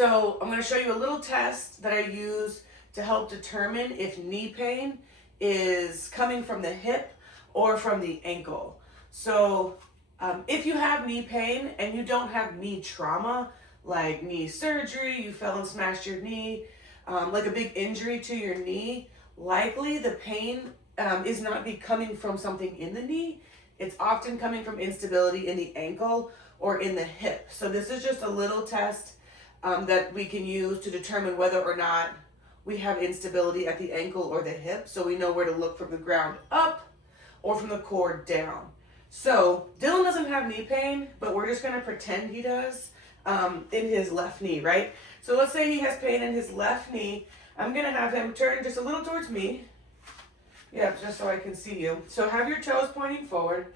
So I'm going to show you a little test that I use to help determine if knee pain is coming from the hip or from the ankle. So if you have knee pain and you don't have knee trauma, like knee surgery, you fell and smashed your knee, like a big injury to your knee, likely the pain is not coming from something in the knee. It's often coming from instability in the ankle or in the hip. So this is just a little test that we can use to determine whether or not we have instability at the ankle or the hip, so we know where to look from the ground up or from the core down. So Dylan doesn't have knee pain, but we're just going to pretend he does in his left knee, right? So let's say he has pain in his left knee. I'm going to have him turn just a little towards me. Yep, just so I can see you. So have your toes pointing forward.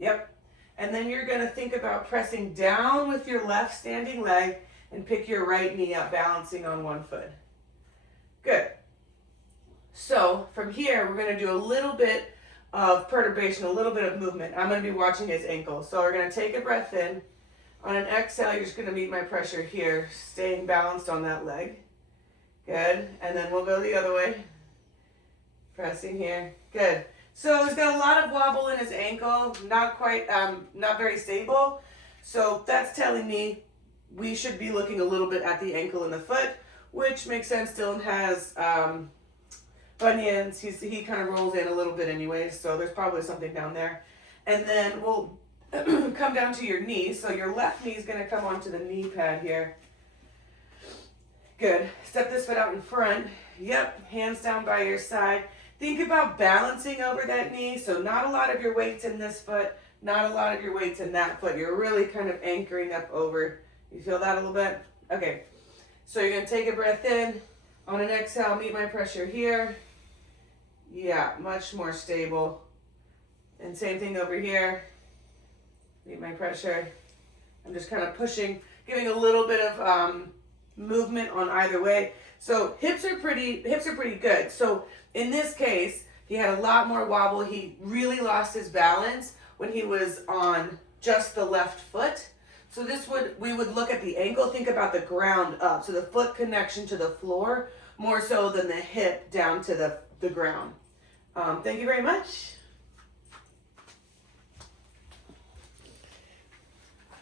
Yep. And then you're going to think about pressing down with your left standing leg and pick your right knee up, balancing on one foot. Good. So from here, we're going to do a little bit of perturbation, a little bit of movement. I'm going to be watching his ankle. So we're going to take a breath in. On an exhale, you're just going to meet my pressure here, staying balanced on that leg. Good. And then we'll go the other way. Pressing here. Good. So he's got a lot of wobble in his ankle, not very stable. So that's telling me we should be looking a little bit at the ankle and the foot, which makes sense. Dylan has bunions. He kind of rolls in a little bit anyway, so there's probably something down there. And then we'll come down to your knee. So your left knee is going to come onto the knee pad here. Good. Step this foot out in front. Yep. Hands down by your side. Think about balancing over that knee. So not a lot of your weight's in this foot, not a lot of your weight's in that foot. You're really kind of anchoring up over. You feel that a little bit? Okay. So you're going to take a breath in. On an exhale, meet my pressure here. Yeah, much more stable. And same thing over here. Meet my pressure. I'm just kind of pushing, giving a little bit of movement on either way. So hips are pretty good. So in this case, he had a lot more wobble. He really lost his balance when he was on just the left foot. So we would look at the ankle, think about the ground up. So the foot connection to the floor more so than the hip down to the ground. Thank you very much.